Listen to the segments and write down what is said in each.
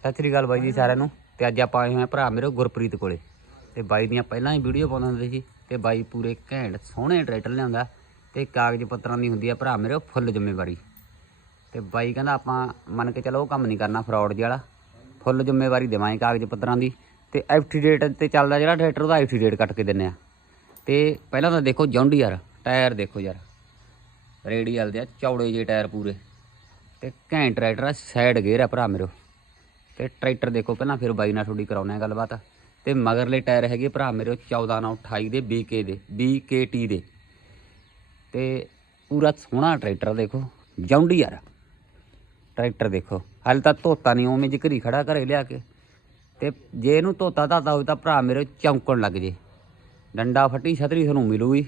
ਸਤਿ ਸ੍ਰੀ ਅਕਾਲ ਬਾਈ ਜੀ ਸਾਰਿਆਂ ਨੂੰ। ਤੇ ਅੱਜ ਆਪਾਂ ਆਏ ਹੋਏ ਆ ਭਰਾ ਮੇਰੇ ਗੁਰਪ੍ਰੀਤ ਕੋਲੇ। ਤੇ ਬਾਈ ਦੀਆਂ ਪਹਿਲਾਂ ਹੀ ਵੀਡੀਓ ਪਾਉਂਦੇ ਹੁੰਦੇ ਸੀ। ਤੇ ਬਾਈ ਪੂਰੇ ਘੈਂਟ ਸੋਹਣੇ ਟਰੈਕਟਰ ਲਿਆਉਂਦਾ। ਤੇ ਕਾਗਜ਼ ਪੱਤਰਾਂ ਦੀ ਹੁੰਦੀ ਆ ਭਰਾ ਮੇਰੇ ਫੁੱਲ ਜ਼ਿੰਮੇਵਾਰੀ। ਤੇ ਬਾਈ ਕਹਿੰਦਾ ਆਪਾਂ ਮੰਨ ਕੇ ਚਲੋ ਉਹ ਕੰਮ ਨਹੀਂ ਕਰਨਾ ਫਰਾਡ ਜਿਹਾ ਫੁੱਲ ਜ਼ਿੰਮੇਵਾਰੀ ਦੇਵਾਂਗੇ ਕਾਗਜ਼ ਪੱਤਰਾਂ ਦੀ। ਤੇ ਐਫਟੀ ਡੇਟ ਤੇ ਚੱਲਦਾ ਜਿਹੜਾ ਟਰੈਕਟਰ, ਉਹਦਾ ਐਫਟੀ ਡੇਟ ਕੱਟ ਕੇ ਦਿੰਨੇ ਆ। ਤੇ ਪਹਿਲਾਂ ਤਾਂ ਦੇਖੋ ਜੌਂਡੀ ਯਾਰ, ਟਾਇਰ ਦੇਖੋ ਯਾਰ। ਰੇਡੀਅਲ ਦੇ ਆ, ਚੌੜੇ ਜਿਹੇ ਟਾਇਰ ਪੂਰੇ। ਤੇ ਘੈਂਟ ਟਰੈਕਟਰ ਆ ਸਾਈਡ ਗੇਅਰ ਆ ਭਰਾ ਮੇਰੇ ਤੇ ਟਰੈਕਟਰ ਦੇਖੋ ਪਹਿਲਾਂ ਫਿਰ ਬਾਈ ਨਾਲ ਤੁਹਾਡੀ ਕਰਾਉਣੇ ਆ ਗੱਲਬਾਤ। ਤੇ ਮਗਰਲੇ ਟਾਇਰ ਹੈਗੇ ਭਰਾ ਮੇਰੇ 14 ਨਾਲ 28 ਦੇ BK ਦੇ BKT ਦੇ। ਤੇ ਪੂਰਾ ਸੋਹਣਾ ਟਰੈਕਟਰ ਦੇਖੋ, ਜੌਂਡੀ ਯਾਰ। ਟਰੈਕਟਰ ਦੇਖੋ, ਹਾਲੇ ਤਾਂ ਧੋਤਾ ਨਹੀਂ ਉਵੇਂ ਜਿਕਰੀ ਖੜਾ ਘਰੇ ਲਿਆ ਕੇ। ਤੇ ਜੇ ਇਹਨੂੰ ਧੋਤਾ ਧਾਤਾ ਹੋਵੇ ਤਾਂ ਭਰਾ ਮੇਰੇ ਚੌਂਕਣ ਲੱਗ ਜੇ। ਡੰਡਾ ਫੱਟੀ, ਛਤਰੀ ਤੁਹਾਨੂੰ ਮਿਲੂਗੀ।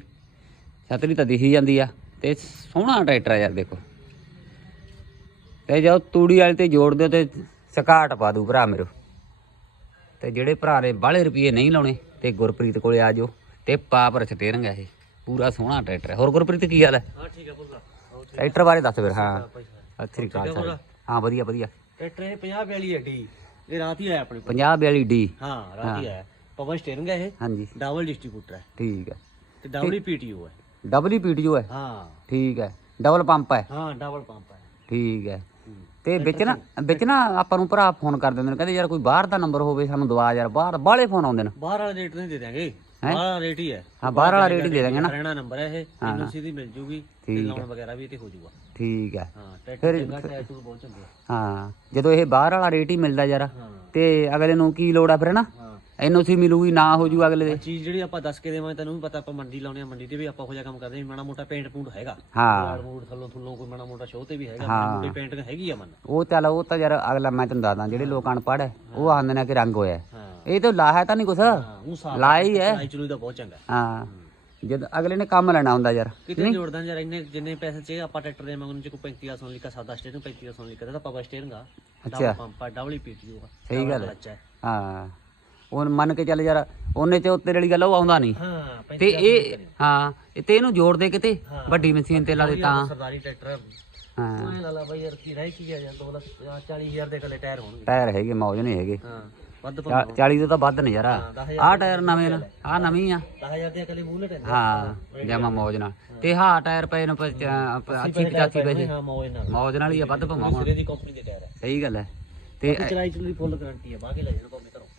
ਛਤਰੀ ਤਾਂ ਦਿਖੀ ਜਾਂਦੀ ਆ। ਤੇ ਸੋਹਣਾ ਟਰੈਕਟਰ ਆ ਯਾਰ ਦੇਖੋ। ਤੇ ਜਦੋਂ ਤੂੜੀ ਵਾਲੇ ਤੇ ਜੋੜ ਦਿਓ ਤੇ ਸਕਾਟ ਪਾ ਦੂ ਭਰਾ ਮੇਰੋ। ਤੇ ਜਿਹੜੇ ਭਰਾ ਨੇ ਬਾਹਲੇ ਰੁਪਏ ਨਹੀਂ ਲਾਉਣੇ ਤੇ ਗੁਰਪ੍ਰੀਤ ਕੋਲੇ ਆ ਜਾਓ ਤੇ ਪਾਪਰ ਸਟੇਰਿੰਗ ਹੈ ਇਹ। ਪੂਰਾ ਸੋਹਣਾ ਟਰੈਕਟਰ ਹੈ। ਹੋਰ ਗੁਰਪ੍ਰੀਤ ਕੀ ਹਾਲ ਹੈ? ਹਾਂ ਠੀਕ ਹੈ ਬੋਲਦਾ ਟਰੈਕਟਰ ਬਾਰੇ ਦੱਸ ਫਿਰ ਹਾਂ। ਅਕਾਲ ਸਰ ਹਾਂ ਵਧੀਆ ਵਧੀਆ। ਟਰੈਕਟਰ ਇਹ 50 42 ਹੈ ਡੀ। ਇਹ ਰਾਤ ਹੀ ਆਇਆ ਆਪਣੇ ਕੋਲ। 50 42 ਡੀ। ਹਾਂ ਰਾਤ ਹੀ ਆਇਆ। ਪਵਨ ਸਟੀਅਰਿੰਗ ਹੈ ਇਹ। ਹਾਂਜੀ। ਡਬਲ ਡਿਸਟ੍ਰੀਬਿਊਟਰ ਹੈ। ਠੀਕ ਹੈ। ਤੇ ਡਬਲ ਪੀਟੀਓ ਹੈ। ਡਬਲ ਪੀਟੀਓ ਹੈ? ਹਾਂ। ਠੀਕ ਹੈ। ਡਬਲ ਪੰਪ ਹੈ? ਹਾਂ ਡਬਲ ਪੰਪ ਹੈ। ਠੀਕ ਹੂੰ। ਤੇ ਵਿੱਚ ਨਾ ਵਿੱਚ ਨਾ ਆਪਾਂ ਨੂੰ ਭਰਾ ਫੋਨ ਕਰ ਦਿੰਦੇ ਨੇ ਕਹਿੰਦੇ ਯਾਰ ਕੋਈ ਬਾਹਰ ਦਾ ਨੰਬਰ ਹੋਵੇ ਸਾਨੂੰ ਦਵਾ ਯਾਰ ਬਾਹਰ ਬਾਹਲੇ ਫੋਨ ਆਉਂਦੇ ਨੇ। ਬਾਹਰ ਵਾਲਾ ਰੇਟ ਨਹੀਂ ਦੇ ਦਾਂਗੇ ਬਾਹਰ ਵਾਲਾ ਰੇਟ ਹੀ ਹੈ। ਹਾਂ ਬਾਹਰ ਵਾਲਾ ਰੇਟ ਹੀ ਦੇ ਦਾਂਗੇ ਨਾ। ਰਹਿਣਾ ਨੰਬਰ ਹੈ ਇਹ ਇਹਨੂੰ ਸਿੱਧੀ ਮਿਲ ਜੂਗੀ ਤੇ ਲੋਨ ਵਗੈਰਾ ਵੀ ਤੇ ਹੋ ਜੂਗਾ। ਠੀਕ ਹੈ। ਹਾਂ ਚੰਗਾ ਹਾਂ ਜਦੋਂ ਇਹ ਬਾਹਰ ਵਾਲਾ ਰੇਟ ਹੀ ਮਿਲਦਾ ਯਾਰ ਤੇ ਅਗਲੇ ਨੂੰ ਕੀ ਲੋੜ ਆ ਫਿਰ ਨਾ? ਐਨਓਸੀ ਮਿਲੂਗੀ ਨਾ ਹੋ ਜੂ ਅਗਲੇ ਦੇ। ਚੀਜ਼ ਜਿਹੜੀ ਆਪਾਂ ਦੱਸ ਕੇ ਦੇਵਾਂ ਤੈਨੂੰ ਵੀ ਪਤਾ ਆਪਾਂ ਮੰਡੀ ਲਾਉਣੇ ਆ ਮੰਡੀ ਤੇ ਵੀ ਆਪਾਂ ਉਹ ਜਿਹਾ ਕੰਮ ਕਰਦੇ ਹਾਂ ਮਾੜਾ ਮੋਟਾ ਪੇਂਟ ਪੂੰਟ ਹੈਗਾ। ਹਾਂ। ਲਾੜ ਮੂੜ ਥੱਲੋਂ ਥੱਲੋਂ ਕੋਈ ਮਾੜਾ ਮੋਟਾ ਸ਼ੋਅ ਤੇ ਵੀ ਹੈਗਾ ਮਾੜੀ ਮੋਟੀ ਪੇਂਟਿੰਗ ਹੈਗੀ ਆ ਮਨ। ਉਹ ਚੱਲ ਉਹ ਤਾਂ ਯਾਰ ਅਗਲਾ ਮੈਂ ਤੈਨੂੰ ਦੱਸਦਾ ਜਿਹੜੇ ਲੋਕ ਅਨਪੜ੍ਹ ਹੈ ਉਹ ਆਂਦੇ ਨੇ ਕਿ ਰੰਗ ਹੋਇਆ ਹੈ। ਹਾਂ। ਇਹ ਤਾਂ ਲਾਇਆ ਤਾਂ ਨਹੀਂ ਕੁਛ। ਹਾਂ ਉਹ ਸਾਫ਼ ਲਾਈ ਹੈ ਚਲਾਈ ਚਲੂਈ ਦਾ ਬਹੁਤ ਚੰਗਾ ਹਾਂ। ਜਦ ਅਗਲੇ ਨੇ ਕੰਮ ਲੈਣਾ ਹੁੰਦਾ ਯਾਰ ਕਿਤੇ ਜੋੜਦਾ ਯਾਰ ਇੰਨੇ ਜਿੰਨੇ ਪੈਸੇ ਚ ਆਪਾਂ ਟਰੈਕਟਰ ਦੇ ਮੰਗਣ ਚ ਕੋਈ 35 ਸੌ ਲਿਖਾ ਸਾਦਾ ਸਟੇਰਿੰਗ 35 ਸੌ ਲਿਖਾ ਤਾਂ ਪਾਪਾ ਸਟੇਰਿੰਗ ਆ। ਅੱਛਾ। ਪੰਪਾ ਡਬਲ ਪੀਟੀਓ ਆ। ਸਹੀ ਗੱਲ ਹੈ। ਹੈ। ਉਹ ਮੰਨ ਕੇ ਚੱਲ ਯਾਰ ਉਹਨੇ ਚ ਉੱਤੇ ਵਾਲੀ ਗੱਲ ਉਹ ਆਉਂਦਾ ਨਹੀਂ। ਹਾਂ ਤੇ ਇਹ ਹਾਂ ਤੇ ਇਹਨੂੰ ਜੋੜ ਦੇ ਕਿਤੇ ਵੱਡੀ ਮਸ਼ੀਨ ਤੇ ਲਾ ਦੇ ਤਾਂ। ਸਰਦਾਰੀ ਟਰੈਕਟਰ ਹਾਂ। ਮੈਂ ਲਾ ਲਾ ਬਈ ਯਾਰ ਕੀ ਰਹਿ ਕੀ ਗਿਆ ਯਾਰ 2 ਲੱਖ 40000 ਦੇ ਕੱਲੇ ਟਾਇਰ ਹੋਣਗੇ। ਟਾਇਰ ਹੈਗੇ ਮੌਜ ਨਹੀਂ ਹੈਗੇ। ਹਾਂ ਵੱਧ ਚਾ- 40 ਤੋਂ ਤਾਂ ਵੱਧ ਨਹੀਂ ਯਾਰ। ਆਹ ਟਾਇਰ ਨਵੇਂ ਨੇ ਆਹ ਨਵੀਂ ਆ। 10000 ਦੇ ਕੱਲੇ ਮੂਹਲੇ ਟਾਇਰ ਹਾਂ ਜਮਾ ਮੌਜ ਨਾਲ। ਤੇ ਹਾਂ ਟਾਇਰ ਪਏ ਨੇ 80 85 ਪੈਸੇ ਹਾਂ ਮੋਏ ਨਾਲ ਮੌਜ ਨਾਲ ਹੀ ਆ ਵੱਧ ਭਮਾ ਹੁਣ ਸਿਰੇ ਦੀ ਕੰਪਨੀ ਦੇ ਟਾਇਰ ਹੈ ਸਹੀ ਗੱਲ ਹੈ। ਤੇ ਚਲਾਈ ਚਲੂਈ ਫੁੱਲ ਗਾਰੰਟੀ ਬਾਹ ਕੇ ਲੈ ਜਾਣਾ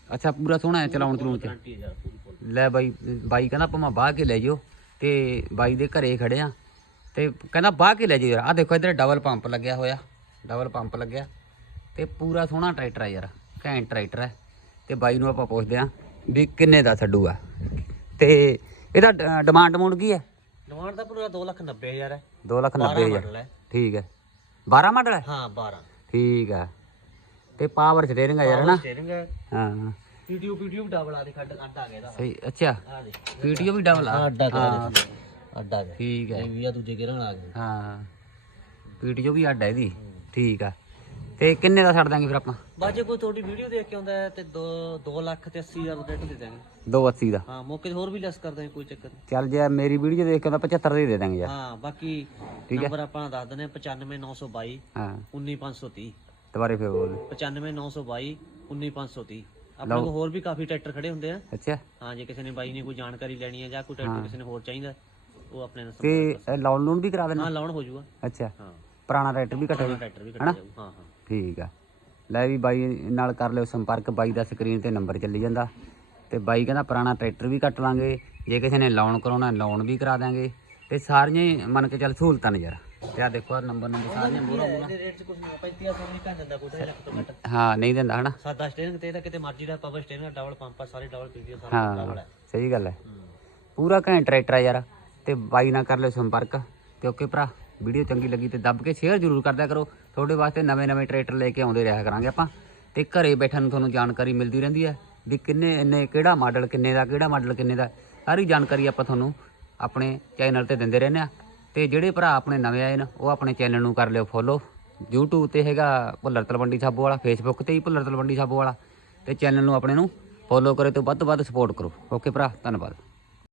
ਅੱਛਾ ਪੂਰਾ ਸੋਹਣਾ ਹੈ ਚਲਾਉਣ ਚਲਾਉਣ ਚ। ਗਾਰੰਟੀ ਹੈ ਯਾਰ ਪੂਰੀ ਫੁੱਲ ਲੈ ਬਾਈ ਬਾਈ ਕਹਿੰਦਾ ਆਪਾਂ ਬਾਹ ਕੇ ਲੈ ਜਿਓ ਤੇ ਬਾਈ ਦੇ ਘਰੇ ਖੜੇ ਆ। ਤੇ ਕਹਿੰਦਾ ਬਾਹ ਕੇ ਲੈ ਜਿਓ ਯਾਰ। ਆ ਦੇਖੋ ਇਧਰ ਡਬਲ ਪੰਪ ਲੱਗਿਆ ਹੋਇਆ। ਡਬਲ ਪੰਪ ਲੱਗਿਆ। ਤੇ ਪੂਰਾ ਸੋਹਣਾ ਟਰੈਕਟਰ ਆ ਯਾਰ। ਘੈਂਟ ਟਰੈਕਟਰ ਹੈ। ਤੇ ਬਾਈ ਨੂੰ ਆਪਾਂ ਪੁੱਛਦੇ ਆ ਵੀ ਕਿੰਨੇ ਦਾ ਛੱਡੂਗਾ ਤੇ ਇਹਦਾ ਡ- ਡਿਮਾਂਡ ਮੂਡ ਕੀ ਹੈ? ਡਿਮਾਂਡ ਤਾਂ ਪੂਰਾ 290000 ਹੈ। 2 ਲੱਖ 90 ਹਜ਼ਾਰ। ਹੈ। ਠੀਕ ਹੈ। 12 ਮਾਡਲ ਹੈ? ਹਾਂ 12 ਠੀਕ ਹੈ। ਤੇ ਪਾਵਰ ਸਟੀਅਰਿੰਗ ਆ ਯਾਰ ਸਟੀਅਰਿੰਗ ਹੈ। ਹਾਂ ਪੀਟੀਓ ਪੀਟੀਓ ਡਬਲ ਆ ਦੇ ਖੱਡ ਅੱਡ ਆ ਗਿਆ ਇਹਦਾ। ਸਹੀ ਅੱਛਾ। ਆ ਦੇ ਪੀਟੀਓ ਵੀ ਡਬਲ ਆ? ਅੱਡ ਆ ਆ ਠੀਕ ਹੈ ਵੀ ਆ ਦੂਜੇ ਗਿਰਨ ਆ ਗਏ ਹਾਂ। ਪੀਟੀਓ ਵੀ ਅੱਡ ਇਹਦੀ। ਠੀਕ ਆ। ਤੇ ਕਿੰਨੇ ਦਾ ਛੱਡ ਦਾਂਗੇ ਫਿਰ ਆਪਾਂ? ਬਾਜੇ ਕੋਈ ਤੁਹਾਡੀ ਵੀਡੀਓ ਦੇਖ ਕੇ ਆਉਂਦਾ ਹੈ ਤੇ 2 2 ਲੱਖ ਤੇ 80000 ਦਾ ਰੇਟ ਦੇ ਦਾਂਗੇ 280 ਦਾ। ਹਾਂ ਮੌਕੇ ਤੇ ਹੋਰ ਵੀ ਲੈਸ ਕਰ ਦਾਂਗੇ ਕੋਈ ਚੱਕਰ ਨਹੀਂ। ਚੱਲ ਜੇ ਮੇਰੀ ਵੀਡੀਓ ਦੇਖ ਕੇ ਤਾਂ 75 ਦੇ ਦੇ ਦਾਂਗੇ ਯਾਰ। ਹਾਂ ਬਾਕੀ ਨੰਬਰ ਆਪਾਂ ਦੱਸ ਦਿੰਦੇ 95922 ਹਾਂ। 19530 ਦੁਬਾਰੇ ਫਿਰ ਬੋਲ। 95922 19530 ਆਪਣੇ ਕੋਲ ਹੋਰ ਵੀ ਕਾਫੀ ਟਰੈਕਟਰ ਖੜੇ ਹੁੰਦੇ ਆ। ਅੱਛਾ। ਹਾਂ ਜੇ ਕਿਸੇ ਨੇ ਬਾਈ ਨੇ ਕੋਈ ਜਾਣਕਾਰੀ ਲੈਣੀ ਹੈ ਜਾਂ ਕੋਈ ਟਰੈਕਟਰ ਕਿਸੇ ਨੇ ਹੋਰ ਚਾਹੀਦਾ ਉਹ ਆਪਣੇ ਨਾਲ ਤੇ ਇਹ ਲਾਉਣ ਲੂਣ ਵੀ ਕਰਾ ਦੇਣਾ ਹਾਂ ਲਾਉਣ ਹੋ ਜਾਊਗਾ। ਅੱਛਾ। ਹਾਂ। ਪੁਰਾਣਾ ਟਰੈਕਟਰ ਵੀ ਕੱਟੇ ਟਰੈਕਟਰ ਵੀ ਕੱਢ ਜਾਊ। ਹਾਂ ਹਾਂ। ਠੀਕ ਆ। ਲੈ ਵੀ ਬਾਈ ਨਾਲ ਕਰ ਲਿਓ ਸੰਪਰਕ ਬਾਈ ਦਾ ਸਕਰੀਨ ਤੇ ਨੰਬਰ ਚੱਲੀ ਜਾਂਦਾ। ਤੇ ਬਾਈ ਕਹਿੰਦਾ ਪੁਰਾਣਾ ਟਰੈਕਟਰ ਵੀ ਕੱਟ ਲਾਂਗੇ। ਜੇ ਕਿਸੇ ਨੇ ਲੋਨ ਕਰਾਉਣਾ ਲੋਨ ਵੀ ਕਰਾ ਦਾਂਗੇ ਤੇ ਸਾਰੀਆਂ ਹੀ ਮੰਨ ਕੇ ਚੱਲ ਸਹੂਲਤਾਂ ਨੇ ਯਾਰ। ਤੇ ਆ ਦੇਖੋ ਆਹ ਨੰਬਰ ਨੰਬਰ ਸਾਰੀਆਂ ਮੂਰਾ ਮੂਰਾ ਰੇਟ 'ਚ ਕੁਝ ਨਹੀਂ 3500 ਨਹੀਂ ਕਹਿ ਦਿੰਦਾ ਕੋਈ 2 ਲੱਖ ਤੋਂ ਘੱਟ। ਹਾਂ ਨਹੀਂ ਦਿੰਦਾ ਹਨਾ। ਸਾਦਾ ਸਟੇਰਿੰਗ ਤੇ ਇਹਦਾ ਕਿਤੇ ਮਰਜ਼ੀ ਦਾ ਪਾਵਰ ਸਟੇਰਿੰਗ ਡਬਲ ਪੰਪ ਆ ਸਾਰੇ ਡਬਲ ਪੀਪੀਓ ਸਾਰਾ ਹਾਂ ਡਬਲ ਹੈ ਸਹੀ ਗੱਲ ਹੈ। ਹੂੰ। ਪੂਰਾ ਘੈਂਟ ਟਰੈਕਟਰ ਆ ਯਾਰ ਤੇ ਬਾਈ ਨਾਲ ਕਰ ਲਿਓ ਸੰਪਰਕ। ਤੇ ਓਕੇ ਭਰਾ ਵੀਡੀਓ ਚੰਗੀ ਲੱਗੀ ਤੇ ਦੱਬ ਕੇ ਸ਼ੇਅਰ ਜ਼ਰੂਰ ਕਰਦਿਆ ਕਰੋ। ਤੁਹਾਡੇ ਵਾਸਤੇ ਨਵੇਂ-ਨਵੇਂ ਟਰੈਕਟਰ ਲੈ ਕੇ ਆਉਂਦੇ ਰਿਹਾ ਕਰਾਂਗੇ ਆਪਾਂ। ਤੇ ਘਰੇ ਬੈਠਣ ਨੂੰ ਤੁਹਾਨੂੰ ਜਾਣਕਾਰੀ ਮਿਲਦੀ ਰਹਿੰਦੀ ਹੈ ਵੀ ਕਿੰਨੇ ਇੰਨੇ ਕਿਹੜਾ ਮਾਡਲ ਕਿੰਨੇ ਦਾ ਕਿਹੜਾ ਮਾਡਲ ਕਿੰਨੇ ਦਾ। ਸਾਰੀ ਜਾਣਕਾਰੀ ਆਪਾਂ ਤੁਹਾਨੂੰ ਆਪਣੇ ਚੈਨਲ ਤੇ ਦਿੰਦੇ ਰਹਿੰਦੇ ਆ ਤੇ ਜਿਹੜੇ ਭਰਾ ਆਪਣੇ ਨਵੇਂ ਆਏ ਨੇ, ਉਹ ਆਪਣੇ ਚੈਨਲ ਨੂੰ ਕਰ ਲਿਓ ਫੋਲੋ YouTube ਤੇ ਹੈਗਾ ਭੁੱਲਰ ਤਲਵੰਡੀ ਸਾਬੋ ਵਾਲਾ, Facebook ਤੇ ਹੀ ਭੁੱਲਰ ਤਲਵੰਡੀ ਸਾਬੋ ਵਾਲਾ। ਤੇ ਚੈਨਲ ਨੂੰ ਆਪਣੇ ਨੂੰ ਫੋਲੋ ਕਰੇ ਤੋਂ ਵੱਧ ਤੋਂ ਵੱਧ ਸਪੋਰਟ ਕਰੋ। ਓਕੇ ਭਰਾ, ਧੰਨਵਾਦ।